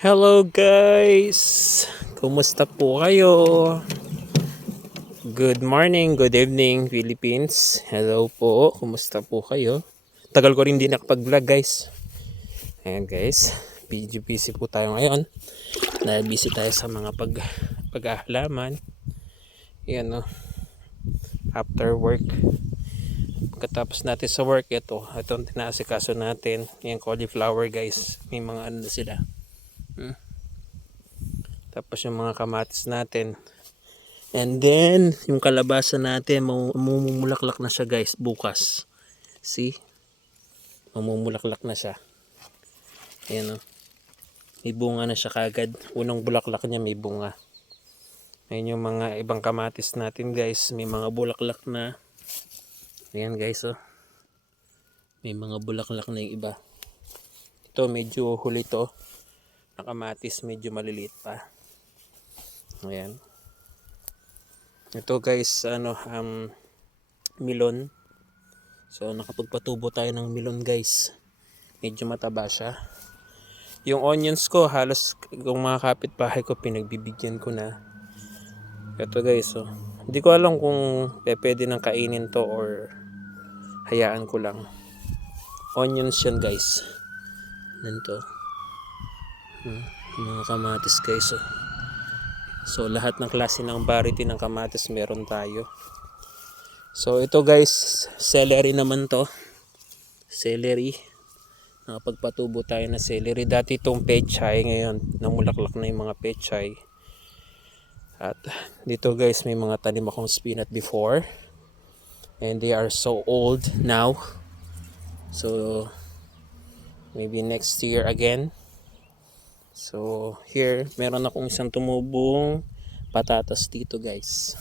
Hello guys! Kumusta po kayo? Good morning, good evening Philippines. Hello po, kumusta po kayo? Tagal ko rin din nakapag-vlog guys. Ayan guys, busy po tayo ngayon. Dahil busy tayo sa mga pag pag-ahlaman. Ayan o. After work. Pagkatapos natin sa work, ito. Ito ang tinasikaso natin. Yung cauliflower guys. May mga ano na sila. Tapos yung mga kamatis natin. And then, yung kalabasa natin, mamu- mamumulaklak na siya guys, bukas. See? Mamumulaklak na siya. Ayan o. May bunga na siya kagad. Unang bulaklak niya may bunga. Ayan yung mga ibang kamatis natin guys. May mga bulaklak na. Ayan guys oh. May mga bulaklak na yung iba. Ito medyo huli to. Nakamatis medyo maliliit pa. Ayan. Ito guys, ano, um, milon. So, nakapagpatubo tayo ng milon guys. Medyo mataba siya. Yung onions ko, halos kung mga kapitbahay ko, pinagbibigyan ko na. Ito guys, oh. Hindi ko alam kung pe- pwede nang kainin to or hayaan ko lang. Onions yan guys. Ganito. Hmm, mga kamatis guys, oh. So lahat ng klase ng variety ng kamatis meron tayo. So ito guys, celery naman to. Celery. Nakapagpatubo tayo na celery. Dati itong pechay ngayon, namulaklak na yung mga pechay. At dito guys, may mga tanim akong spinach before. And they are so old now. So maybe next year again. So, here, meron akong isang tumubong patatas dito, guys.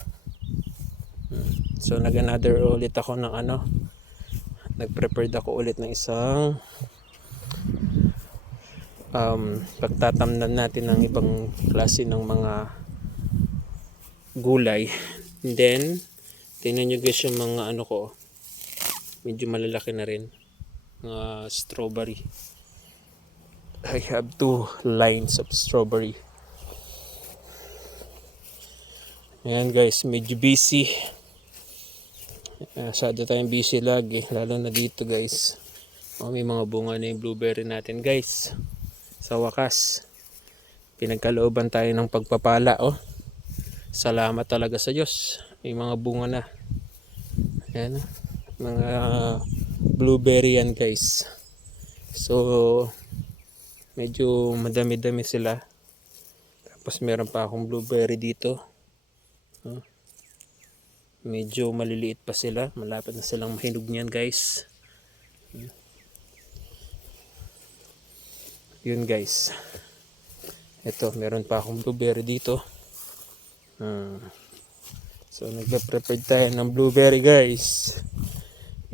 Hmm. So, nag-another ulit ako ng ano, nag-prepared ako ulit ng isang um, pagtatamnan natin ng ibang klase ng mga gulay. And then, tingnan nyo guys yung mga ano ko, medyo malalaki na rin. Mga strawberry. I have two lines of strawberry. Ayan guys, medyo busy. Masyado tayong busy lagi, lalo na dito guys. Oh, may mga bunga na yung blueberry natin guys. Sa wakas, pinagkalooban tayo ng pagpapala. Oh. Salamat talaga sa Diyos. May mga bunga na. Ayan, oh. mga blueberry yan guys. So, medyo madami-dami sila. Tapos meron pa akong blueberry dito. Oh. medyo maliliit pa sila. Malapit na silang mahinog niyan guys. Hmm. yun guys. Ito meron pa akong blueberry dito. Hmm. so nagpe-prepare tayo ng blueberry guys.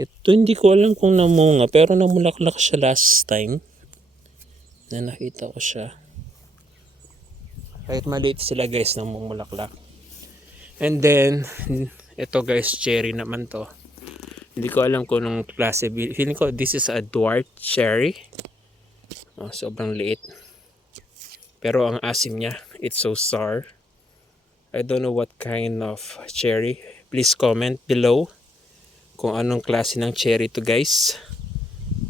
Ito hindi ko alam kung namunga pero namulaklak siya last time na nakita ko siya. Kahit maliit sila guys ng mumulaklak. And then, ito guys, cherry naman to. Hindi ko alam kung anong klase. Feeling ko this is a dwarf cherry. Oh, sobrang liit. Pero ang asim niya, it's so sour. I don't know what kind of cherry. Please comment below kung anong klase ng cherry to guys.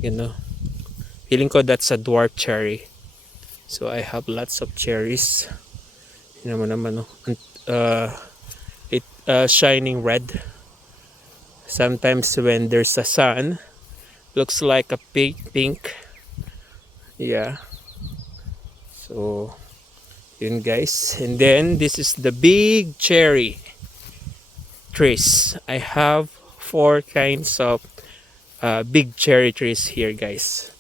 You know. Feeling ko that's a dwarf cherry. So I have lots of cherries. Yun naman naman no. Uh, it uh, shining red. Sometimes when there's a sun, looks like a pink pink. Yeah. So yun guys. And then this is the big cherry trees. I have four kinds of uh, big cherry trees here guys.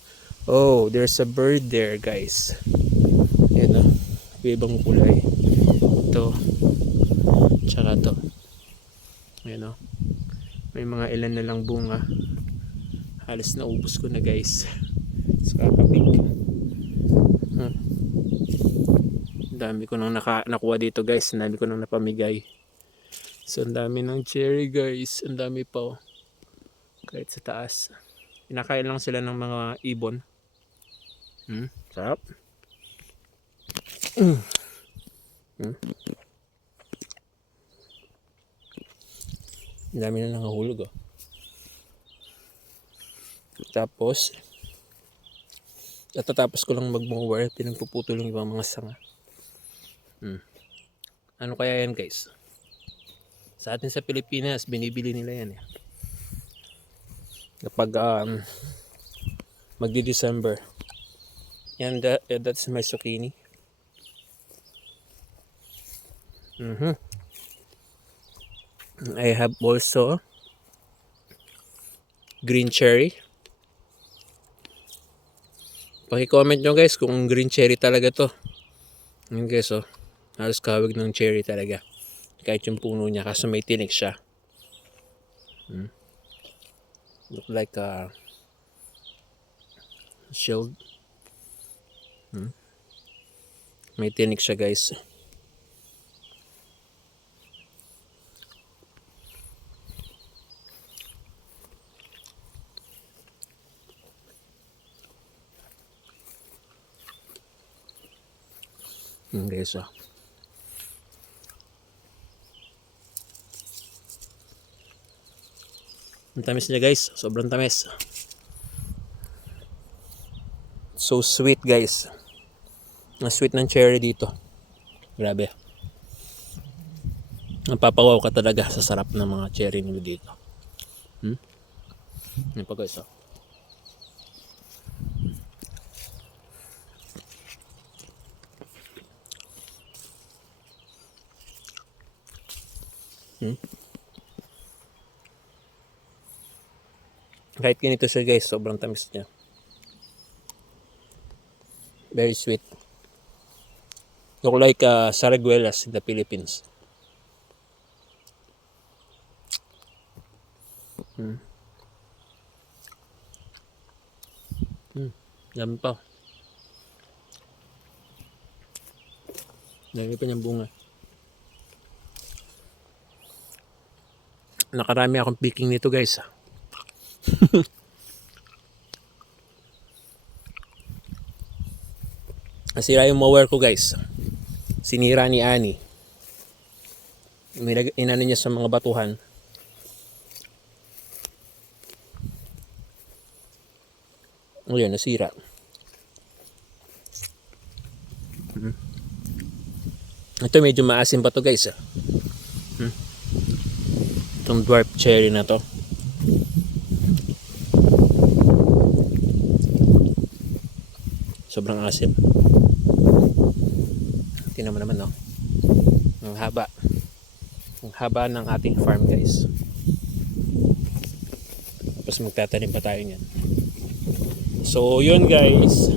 Oh, there's a bird there, guys. Yan o. Ibang kulay. Ito. Tsaka to. Yan o. May mga ilan na lang bunga. Halos naubos ko na, guys. So, kakapig. Ang dami ko nang naka, nakuha dito, guys. Ang dami ko nang napamigay. So, ang dami ng cherry, guys. Ang dami pa, oh. Kahit sa taas. Pinakain lang sila ng mga ibon. Hmm, sarap. Mm. Hmm? Dami na nakahulog oh. Tapos, Tatapos ko lang mag-mower, pinagpuputol yung ibang mga sanga. Hmm. Ano kaya yan guys? Sa atin sa Pilipinas, binibili nila yan eh. Kapag um, magdi-December. Yan, that, that's my zucchini. Mhm. I have also green cherry. Paki-comment nyo guys kung green cherry talaga to. Yun guys oh. Halos kawig ng cherry talaga. Kahit yung puno niya kaso may tinik siya. Hmm. Look like a shield. Hmm. May tinik siya guys. Hmm, guys oh. Ang tamis niya guys. Sobrang tamis. So sweet guys. Ang sweet ng cherry dito. Grabe. Napapawaw ka talaga sa sarap ng mga cherry nila dito. Hmm? Yan pa guys oh. Kahit ganito siya guys, sobrang tamis niya. Very sweet. Look like uh, sariguelas in the Philippines. Hmm. Hmm. Dami pa. Dami pa niyang bunga. Nakarami akong picking nito guys. ah. Nasira yung mower ko guys. Sinira ni Ani. Inano niya sa mga batuhan. O yun, nasira. Hmm. Ito medyo maasim pa to guys. ah. Hmm. Itong dwarf cherry na to. Sobrang asim. Tingnan mo naman, no? Ang haba. Ang haba ng ating farm, guys. Tapos magtatanim pa tayo niyan. So, yun guys.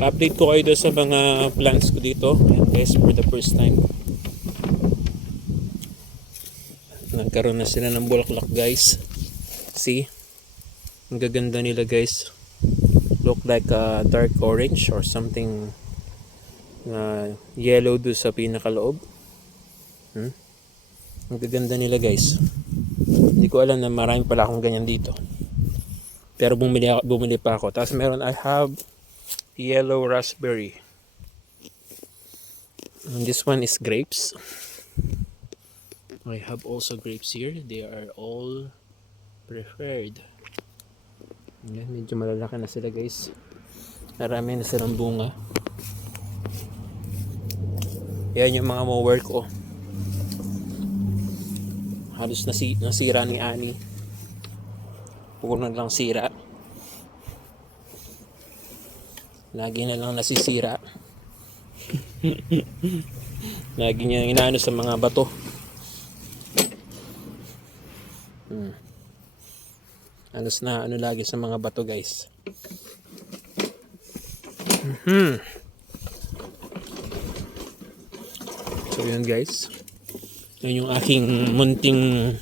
Update ko kayo sa mga plans ko dito. Ayan guys, for the first time. Nagkaroon na sila ng bulaklak guys. See? Ang gaganda nila guys look like a dark orange or something na yellow do sa pinakaloob. Hmm? Ang gaganda nila guys. Hindi ko alam na marami pala akong ganyan dito. Pero bumili, bumili pa ako. Tapos meron I have yellow raspberry. And this one is grapes. I have also grapes here. They are all preferred. Yan, medyo malalaki na sila guys. Marami na silang bunga. Yan yung mga mower ko. Halos nasi nasira ni Ani. Puro na lang sira. Lagi na lang nasisira. Lagi niya inaano sa mga bato. Hmm. Alos na ano lagi sa mga bato guys. Mhm. So yun guys. Yan yung aking munting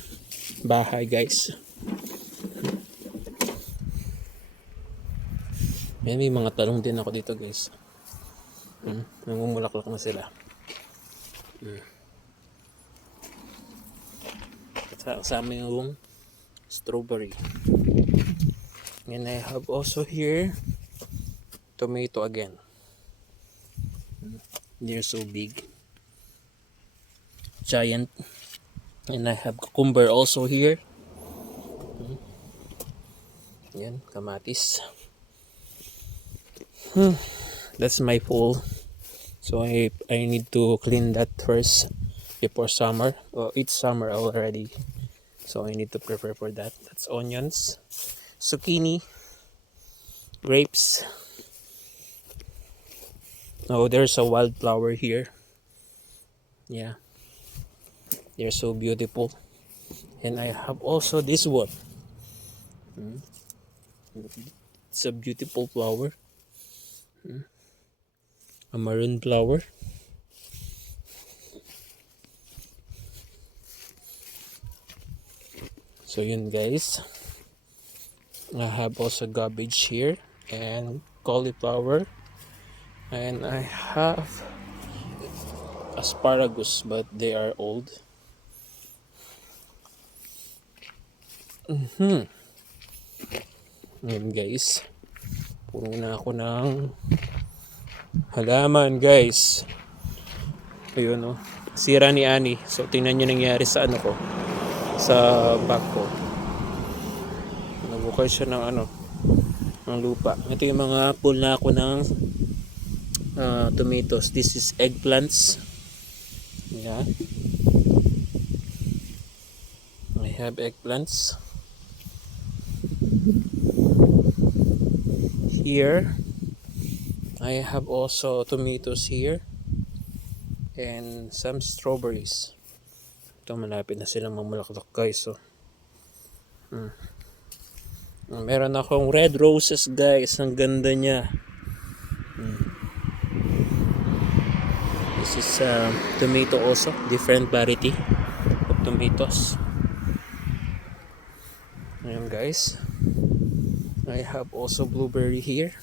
bahay guys. Yan, may mga talong din ako dito guys. Hmm, namumulaklak na sila. Hmm. Sa kasama yung strawberry. And I have also here tomato again. They're so big. Giant. And I have cucumber also here. Hmm. Yan, kamatis. Hmm. That's my pool. So I I need to clean that first before summer. Well, it's summer already. So I need to prepare for that. That's onions, zucchini, grapes. Oh, there's a wildflower here. Yeah. They're so beautiful. And I have also this one. It's a beautiful flower. A maroon flower. So yun guys. I have also garbage here and cauliflower and I have asparagus but they are old. Mhm. Ngayon guys. Puro na ako ng halaman guys. Ayun oh. Sira ni Ani. So tingnan nyo nangyari sa ano ko. Sa back ko. Nabukay siya ng ano. Ng lupa. Ito yung mga pool na ako ng uh, tomatoes. This is eggplants. Yeah. I have eggplants. Here, I have also tomatoes here and some strawberries. Ito malapit na silang mamulaklak guys. So, hmm. Meron akong red roses guys. Ang ganda niya. This is uh, tomato also, different variety of tomatoes. Ayan guys. I have also blueberry here.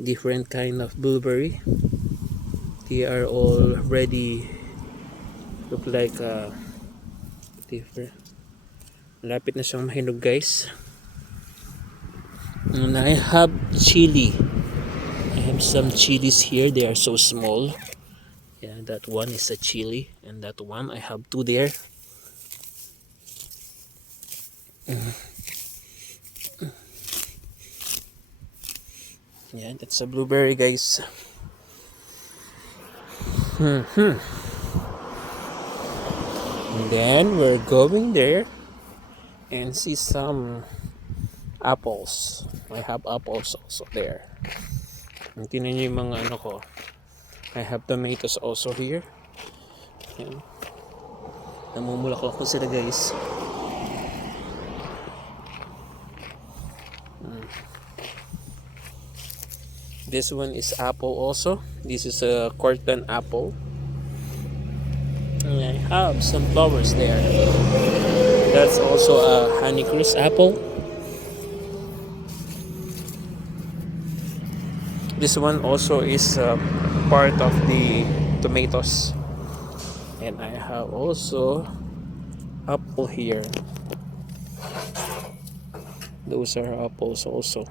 Different kind of blueberry. They are all ready. Look like uh, different. Malapit na siyang mahinog guys. And I have chili. I have some chilies here. They are so small. Yeah, that one is a chili, and that one I have two there. Yeah, that's a blueberry, guys. Hmm. And then we're going there and see some apples. I have apples also there. And Tingnan nyo yung mga ano ko. I have tomatoes also here. Yan. Namumulaklak ko sila guys. Mm. This one is apple also. This is a Corton apple. And I have some flowers there. That's also a Honeycrisp apple. This one also is uh, part of the tomatoes. And I have also apple here. Those are apples also.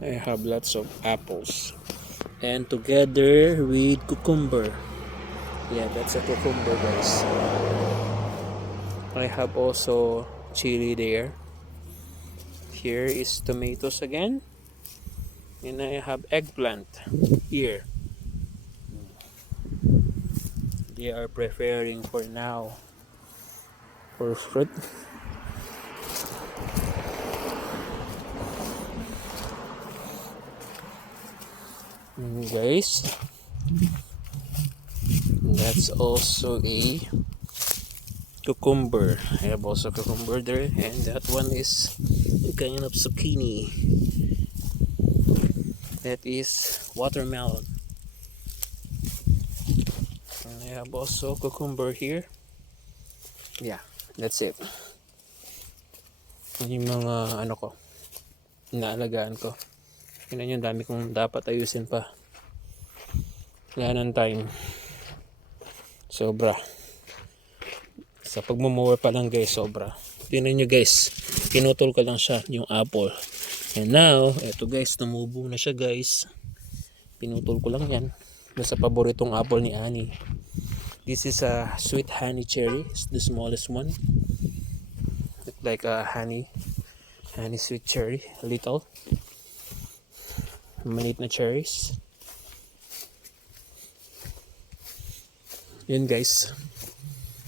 I have lots of apples. And together with cucumber. Yeah, that's a cucumber guys. I have also chili there. Here is tomatoes again. And I have eggplant here. They are preparing for now for fruit. Guys, that's also a cucumber. I have also cucumber there, and that one is kind of zucchini. That is watermelon. And I have also cucumber here. Yeah, that's it. Yun yung mga ano ko, inaalagaan ko. Yun yung dami kong dapat ayusin pa. Wala ng time. Sobra. Sa pagmumower pa lang guys, sobra. Tingnan nyo guys, pinutol ko lang siya, yung apple. And now, eto guys, tumubo na siya guys. Pinutol ko lang yan. sa paboritong apple ni Annie. This is a sweet honey cherry. It's the smallest one. Look like a honey. Honey sweet cherry. Little. Maliit na cherries. Yun guys.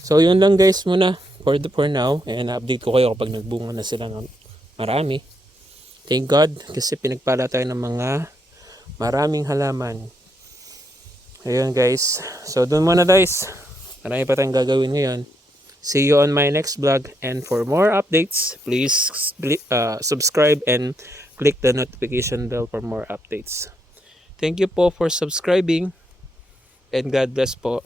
So yun lang guys muna for the for now and update ko kayo kapag nagbunga na sila ng marami. Thank God kasi pinagpala tayo ng mga maraming halaman. Ayun guys. So dun muna guys. Marami pa tayong gagawin ngayon. See you on my next vlog and for more updates, please uh, subscribe and click the notification bell for more updates. Thank you po for subscribing and God bless po.